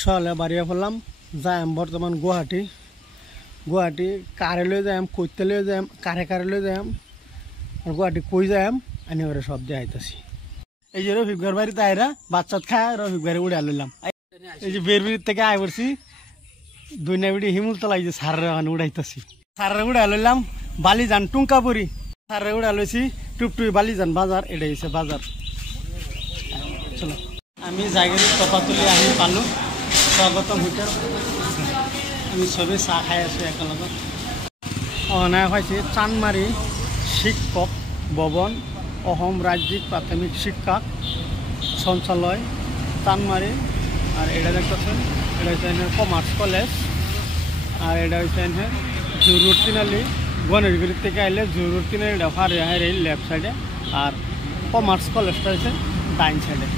সকালে বাড়িয়ে পড়লাম যাই বর্তমান গুয়াহাটি কারে লয়ে যাই কইতে লয়ে যাই কারে লয়ে যাই আর গুয়াহাটি কই যাই আনি ওরা সব দিয়ে আইতাছি। এই যে রফিকগড় বাড়িতে আইরা বাচ্চাত খায় রফিকগড়ে উড়া লইলাম। এই যে বেরবির থেকে আয় পড়ছি 2 নাবিড়ি হিমুলতলা এই যে সাররে উড়াইতাছি। সাররে উড়া লইলাম বালিজান টুঙ্কাপুরি, সাররে উড়া লইছি টুপটুই বালিজান বাজার, এটা হচ্ছে বাজার। চলো আমি জায়গায় তপাতুলি আমি পালো স্বাগতম হোটেল, আমি সবে চাহ খাই আছো একেলগে। অনায় হয়েছে চানমারি শিক্ষক ভবন, অসম রাজ্যিক প্রাথমিক শিক্ষা সঞ্চালয় চানমারি। আর এটা দেখতেছেন এটা হচ্ছে কমার্স কলেজ। আর এটা হচ্ছে জরুর তিনালি গণেশগুড়ির থেকে আইলে জরুর তিনালি হারে হারে লেফট সাইডে, আর কমার্স কলেজটা হচ্ছে ডাইন সাইডে।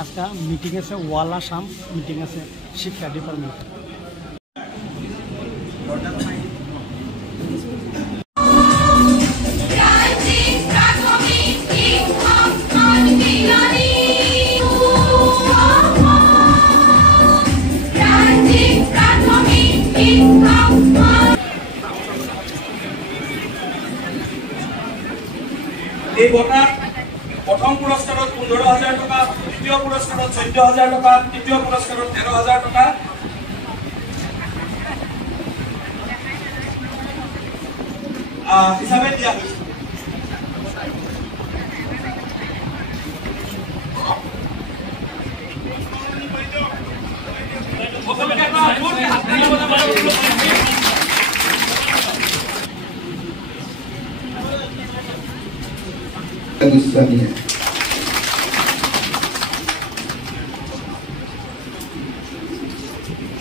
আজকে মিটিং আছে ওয়াল আসাম, মিটিং আছে শিক্ষা ডিপার্টমেন্ট। এই বঁটাত প্রথম পুরস্কারত 15,000 টাকা, দ্বিতীয় পুরস্কারত 14,000 টাকা, তৃতীয় পুরস্কারত 13,000 টাকা হিসাবে দিয়া হয়েছে।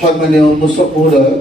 সন্মানীয় মুছক মহোদয়,